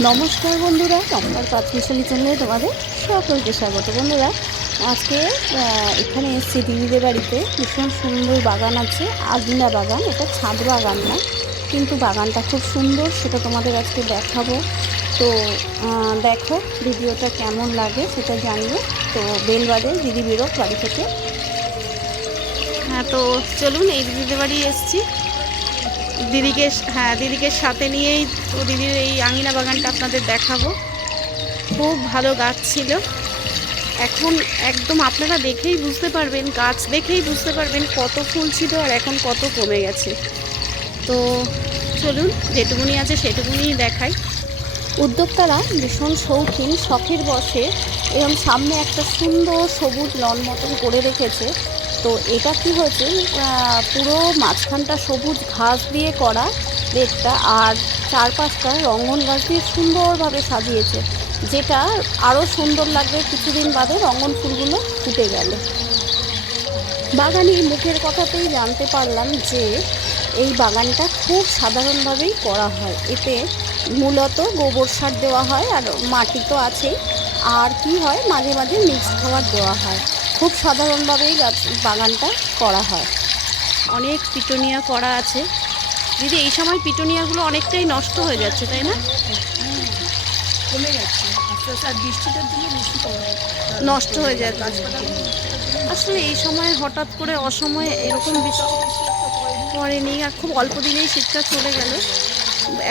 নমস্কার বন্ধুরা, আমার পাঁচমিশালি চ্যানেলে তোমাদের সকলকে স্বাগত। বন্ধুরা, আজকে এখানে এসেছি দিদিদের বাড়িতে। ভীষণ সুন্দর বাগান আছে, আগিনা বাগান। এটা ছাদ বাগান না, কিন্তু বাগানটা খুব সুন্দর, সেটা তোমাদের আজকে দেখাবো। তো দেখো ভিডিওটা কেমন লাগে সেটা জানিও। তো বেল বাজে, দিদি বেরোক বাড়ি থেকে। হ্যাঁ, তো চলুন, এই দিদিদের বাড়ি এসেছি দিদিকে সাথে নিয়েই। তো দিদির এই আঙিনা বাগানটা আপনাদের দেখাবো। খুব ভালো গাছ ছিল। এখন একদম আপনারা দেখেই বুঝতে পারবেন, গাছ দেখেই বুঝতে পারবেন কত ফুল ছিল আর এখন কত কমে গেছে। তো চলুন, যেটুকুনি আছে সেটুকুনি দেখাই। উদ্যোক্তারা ভীষণ শৌখিন, শখের বশে এরকম সামনে একটা সুন্দর সবুজ লন মতন করে রেখেছে। তো এটা কি হয়েছে, পুরো মাঝখানটা সবুজ ঘাস দিয়ে করা লেকটা, আর চারপাশটা রঙ্গন গাছ দিয়ে সুন্দরভাবে সাজিয়েছে, যেটা আরও সুন্দর লাগবে কিছুদিন বাদে রঙ্গন ফুলগুলো ফুটে গেলে। বাগানি মুখের কথাতেই জানতে পারলাম যে এই বাগানটা খুব সাধারণভাবেই করা হয়। এতে মূলত গোবর সার দেওয়া হয়, আর মাটি তো আছেই, আর কি হয় মাঝে মাঝে মিক্সড খাবার দেওয়া হয়। খুব সাধারণভাবেই বাগানটা করা হয়। অনেক পিটুনিয়া করা আছে। দিদি, এই সময় পিটুনিয়াগুলো অনেকটাই নষ্ট হয়ে যাচ্ছে, তাই না? কমে যাচ্ছে আস্তে আস্তে, আর বৃষ্টিটার জন্য বেশি নষ্ট হয়ে যাচ্ছে। আসলে এই সময় হঠাৎ করে অসময়ে এরকম বৃষ্টি পড়েনি, আর খুব অল্প দিনেই শীতটা চলে গেল।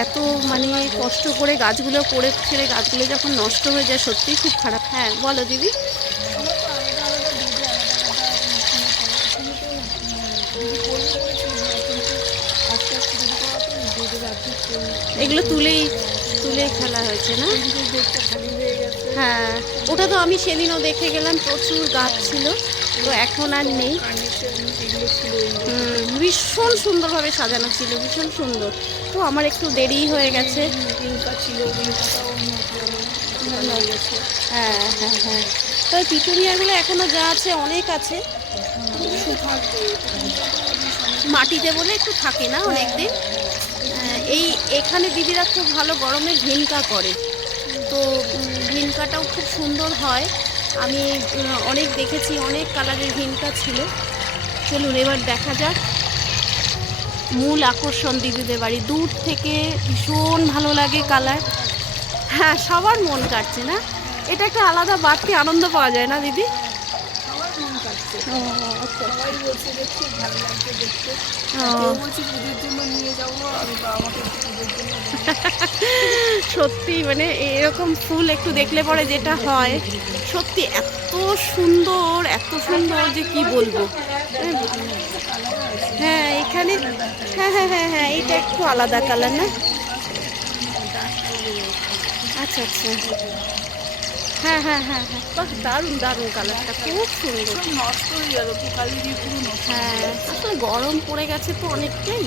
এত মানে কষ্ট করে গাছগুলো করে ছেড়ে গাছগুলো যখন নষ্ট হয়ে যায়, সত্যিই খুব খারাপ। হ্যাঁ, বলো দিদি। এগুলো তুলেই খেলা হয়েছে না? হ্যাঁ, ওটা তো আমি সেদিনও দেখে গেলাম, প্রচুর গাছ ছিল, তো এখন আর নেই। ভীষণ সুন্দরভাবে সাজানো ছিল, ভীষণ সুন্দর। তো আমার একটু দেরি হয়ে গেছে। হ্যাঁ হ্যাঁ হ্যাঁ, তবে পিটুনিয়াগুলো এখনও যা আছে অনেক আছে। মাটিতে বলে একটু থাকে না অনেক দিন। এখানে দিদিরা খুব ভালো গরমে ভিনকা করে, তো ভিনকাটাও খুব সুন্দর হয়। আমি অনেক দেখেছি, অনেক কালারের ভিনকা ছিল। চলুন এবার দেখা যাক মূল আকর্ষণ দিদিদের বাড়ি। দূর থেকে ভীষণ ভালো লাগে কালার। হ্যাঁ, সবার মন কাটছে না? এটা একটা আলাদা বাড়তি আনন্দ পাওয়া যায় না দিদি? সবাই বলছে যে খুব ভালো লাগছে দেখতে। বলছি পুজোর জন্য নিয়ে যাবো, আমি তো আমাকে পুজোর জন্য। সত্যি মানে এরকম ফুল একটু দেখলে পরে যেটা হয়, সত্যি এত সুন্দর, এত সুন্দর যে কি বলবো। হ্যাঁ এখানে, হ্যাঁ হ্যাঁ হ্যাঁ হ্যাঁ, এটা একটু আলাদা কালার না? আচ্ছা আচ্ছা, হ্যাঁ হ্যাঁ হ্যাঁ হ্যাঁ, বাহ, দারুণ দারুণ কালারটা, খুব সুন্দর। নষ্ট হয়ে যাবে কালি দিয়ে পুরো নষ্ট। হ্যাঁ, আসলে গরম পড়ে গেছে তো অনেকটাই,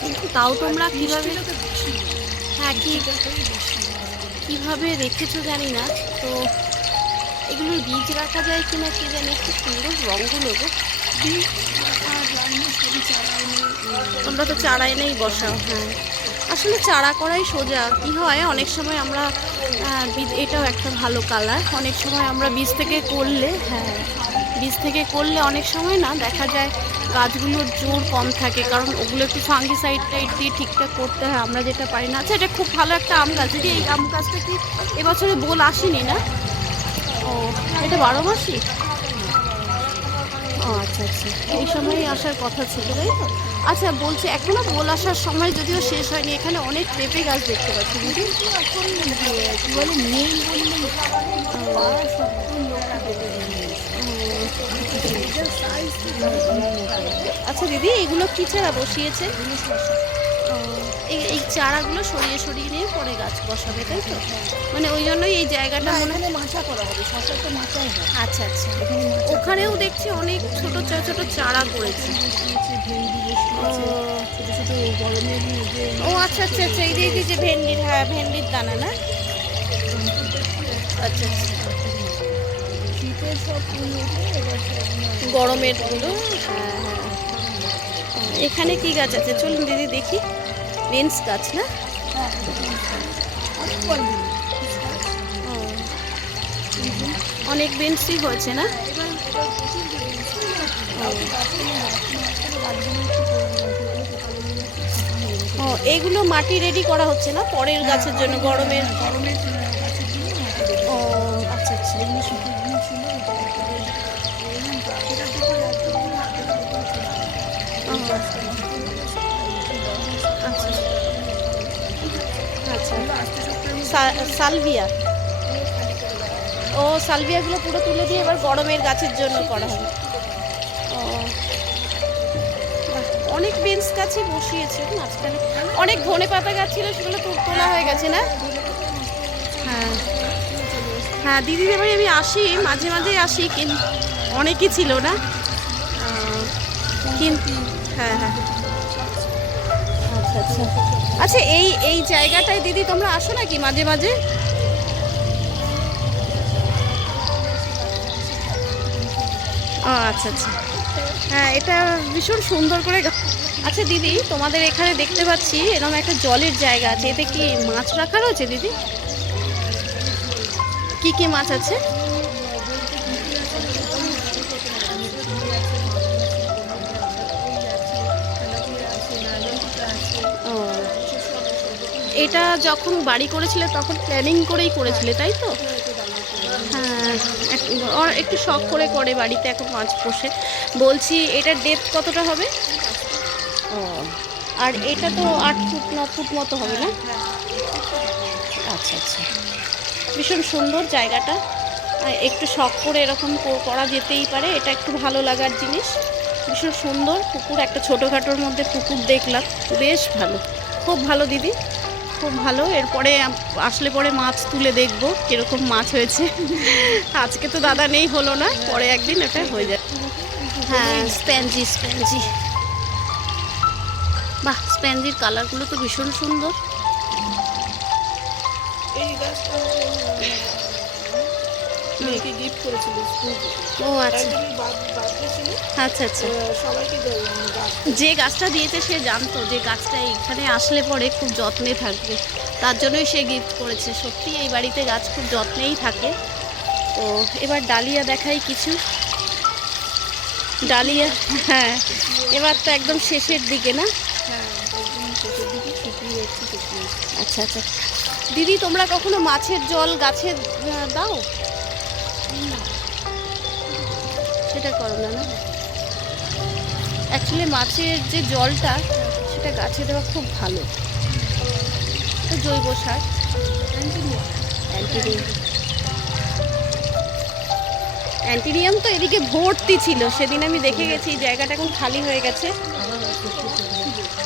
কিন্তু তাও তোমরা কীভাবে, হ্যাঁ কীভাবে রেখেছো জানি না। তো এগুলোর বীজ রাখা যায় কিনা কি জানি, খুব সুন্দর রঙগুলো গো। তোমরা তো চারা এনেই বসাও। হ্যাঁ, আসলে চারা করাই সোজা। কি হয় অনেক সময় আমরা এটাও একটা ভালো কালার, অনেক সময় আমরা বীজ থেকে করলে, হ্যাঁ বীজ থেকে করলে অনেক সময় না দেখা যায় গাছগুলোর জোর কম থাকে, কারণ ওগুলো একটু ফাঙ্গিসাইড টাইড দিয়ে ঠিকঠাক করতে হয়, আমরা যেটা পারি না। আচ্ছা, এটা খুব ভালো একটা আম গাছ দিদি। এই আম গাছটা কি এবছরে বোল আসেনি না? ও, এটা 12 মাসই? ও আচ্ছা আচ্ছা, এই সময়ই আসার কথা ছিল, তাই তো? আচ্ছা, বলছি এখনো বোল আসার সময় যদিও শেষ হয়নি, এখানে অনেক পেঁপে গাছ দেখতে পাচ্ছি দিদি। আচ্ছা দিদি, এগুলো কি চারা বসিয়েছে? এই চারাগুলো সরিয়ে সরিয়ে নিয়ে পরে গাছ বসাবে, তাই তো? মানে ওই জন্যই এই জায়গাটা মনে মাচা করা হবে, শশাটা মাচাই হয়। আচ্ছা আচ্ছা, ওখানেও দেখছি অনেক ছোট ছোট চারা করেছে। ও আচ্ছা আচ্ছা আচ্ছা, এই যে ভেন্ডির, হ্যাঁ ভেন্ডির দানা না? আচ্ছা আচ্ছা, গরমের গুলো। হ্যাঁ হ্যাঁ, এখানে কি গাছ আছে চলুন দিদি দেখি। বেন্স গাছ না? ও, অনেক বেঞ্চই হয়েছে না? এবার প্রচুর বেরিয়েছে। ও, এইগুলো মাটি রেডি করা হচ্ছে না পরের গাছের জন্য, গরমের? গরমের গাছের জন্য মাটি দেবে। ও আচ্ছা আচ্ছা। এগুলো শুকিয়ে ছিল, তারপরে এরকম গাছের দিকে একদম হাতের উপর ছিল। ও, এই গাছটা নষ্ট হয়ে গেছে, আচ্ছা আচ্ছা। এগুলো আসতে সপ্তাহে সালভিয়া। ও, সালভিয়াগুলো পুরো তুলে দিয়ে এবার গরমের গাছের জন্য করা হবে। ও বাহ, অনেক বেঞ্চ গাছই বসিয়েছে মাঝখানে। অনেক ধনে পাতা গাছ ছিল, সেগুলো তোলা হয়ে গেছে না? হ্যাঁ হ্যাঁ, দিদিদের বাড়ি আমি আসি, মাঝে মাঝে আসি, কিন্তু অনেকই ছিল না। কিন্তু হ্যাঁ হ্যাঁ, আচ্ছা আচ্ছা। আচ্ছা, এই এই জায়গাটায় দিদি তোমরা আসো নাকি মাঝে মাঝে? ও আচ্ছা আচ্ছা। হ্যাঁ, এটা ভীষণ সুন্দর করে আচ্ছা দিদি, তোমাদের এখানে দেখতে পাচ্ছি এরকম একটা জলের জায়গা আছে, এতে কি মাছ রাখা রয়েছে দিদি? কি কি মাছ আছে? ও, এটা যখন বাড়ি করেছিলে তখন প্ল্যানিং করেই করেছিলে তাই তো? হ্যাঁ, একটু শখ করে করে বাড়িতে এখন মাছ পোষে। বলছি এটার ডেপথ কতটা হবে? ও, আর এটা তো 8 ফুট 9 ফুট মতো হবে না? আচ্ছা আচ্ছা, ভীষণ সুন্দর জায়গাটা। একটু শখ করে এরকম করা যেতেই পারে, এটা একটু ভালো লাগার জিনিস। ভীষণ সুন্দর পুকুর, একটা ছোটোখাটোর মধ্যে পুকুর দেখলাম, বেশ ভালো, খুব ভালো দিদি, খুব ভালো। এরপরে আসলে পরে মাছ তুলে দেখব কীরকম মাছ হয়েছে। আজকে তো দাদা নেই, হলো না, পরে একদিন এটা হয়ে যায়। হ্যাঁ, স্প্যানজি স্প্যানজি, বাহ, স্প্যানজির কালারগুলো তো ভীষণ সুন্দর। এই গাছটা মেয়েকে গিফট করেছিল স্কুল থেকে। ও আচ্ছা বার্থডে ছিল, আচ্ছা আচ্ছা। সবাইকে গাছ। যে গাছটা দিয়েছে সে জানতো যে গাছটা এখানে আসলে পরে খুব যত্নে থাকবে, তার জন্যই সে গিফট করেছে। সত্যি এই বাড়িতে গাছ খুব যত্নেই থাকে। তো এবার ডালিয়া দেখাই কিছু। ডালিয়া, হ্যাঁ, এবার তো একদম শেষের দিকে না? হ্যাঁ, একদম শেষের দিকে শুকিয়ে যাচ্ছে। আচ্ছা আচ্ছা। দিদি, তোমরা কখনো মাছের জল গাছে দাও? সেটা করো না, না? অ্যাকচুয়ালি মাছের যে জলটা, সেটা গাছে দেওয়া খুব ভালো। তো জৈব সার, অ্যান্টিনিয়াম তো এদিকে ভর্তি ছিল, সেদিন আমি দেখে গেছি। জায়গাটা এখন খালি হয়ে গেছে।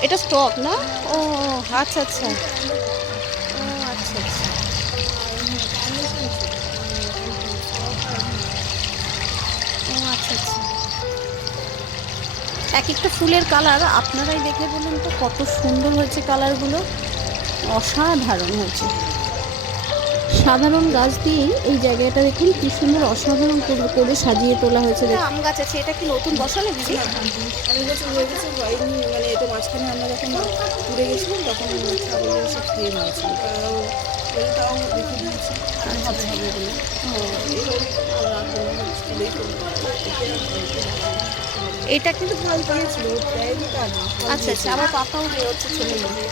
এটা স্টক না? ও আচ্ছা আচ্ছা, ও আচ্ছা আচ্ছা। ও আচ্ছা আচ্ছা। এক একটা ফুলের কালার আপনারাই দেখে বলুন তো কত সুন্দর হয়েছে, কালারগুলো অসাধারণ হয়েছে। সাধারণ গাছ দিয়ে এই জায়গাটা দেখুন কি সুন্দর, অসাধারণ করে সাজিয়ে তোলা হয়েছে। আম গাছ আছে, এটা কি নতুন বসালে দিদি? অনেক বছর হয়ে গেছে, হয়নি, মানে এটা মাঝখানে আমরা যখন ঘুরে গেছিলাম তখন ছাগল এসে খেয়ে নিয়েছিল, তাও রেখে দিয়েছি। হবে হবে বলে এটা কিন্তু ফল দিয়েছিল, দেয়নি তা না। আচ্ছা আচ্ছা, আবার পাতাও বেরোচ্ছে ছোটো ছোটো।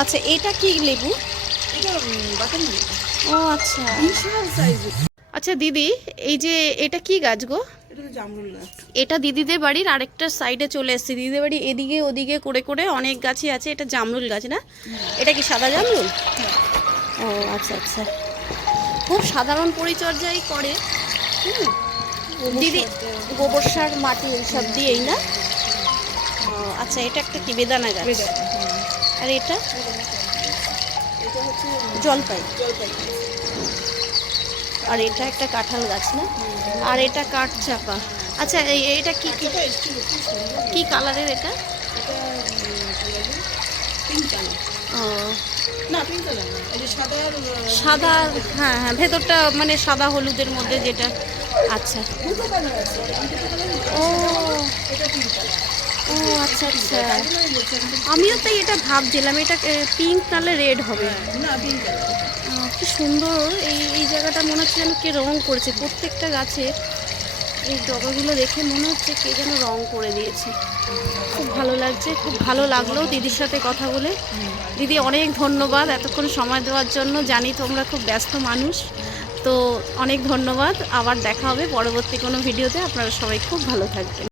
আচ্ছা, এটা কি লেবু? এটা বাটালি, ও আচ্ছা। বিশাল সাইজের। আচ্ছা দিদি, এই যে এটা কি গাছ গো? এটা তো জামরুল গাছ। এটা দিদিদের বাড়ির আরেকটা সাইডে চলে এসেছে। দিদিদের বাড়ি এদিকে ওদিকে করে করে অনেক গাছই আছে, এটা জামরুল গাছ না? এটা কি সাদা জামরুল? ও আচ্ছা আচ্ছা, খুব সাধারণ পরিচর্যাই করে দিদি, গোবর সার মাটি এইসব দিয়েই না? ও আচ্ছা, এটা একটা কি বেদানা গাছ? আর এটা এটা হচ্ছে জলপাই। জলপাই। আর এটা একটা কাঁঠাল গাছ না? আর এটা কাঠ চাপা। আচ্ছা, এটা কি কি কি কালারের এটা? Pink colour. ও না, পিঙ্ক কালার না, এই যে সাদা আর সাদা, হ্যাঁ হ্যাঁ, ভেতরটা মানে সাদা হলুদের মধ্যে যেটা। আচ্ছা, দুটো কালার আছে। ও এটা পিঙ্ক কালার। ও ও আচ্ছা আচ্ছা, তাই জন্য আমি বলছি এখন তো আমিও তাই এটা ভাবছিলাম, এটা পিঙ্ক নালে রেড হবে। না পিঙ্ক কালার। কি সুন্দর, এই জায়গাটা মনে হচ্ছে যেন কে রং করেছে প্রত্যেকটা গাছে। এই ডগাগুলো দেখে মনে হচ্ছে কে যেন রং করে দিয়েছে। খুব ভালো লাগছে, খুব ভালো লাগলো দিদির সাথে কথা বলে। দিদি অনেক ধন্যবাদ এতক্ষণ সময় দেওয়ার জন্য, জানি তোমরা খুব ব্যস্ত মানুষ, তো অনেক ধন্যবাদ। আবার দেখা হবে পরবর্তী কোনো ভিডিওতে। আপনারা সবাই খুব ভালো থাকবেন।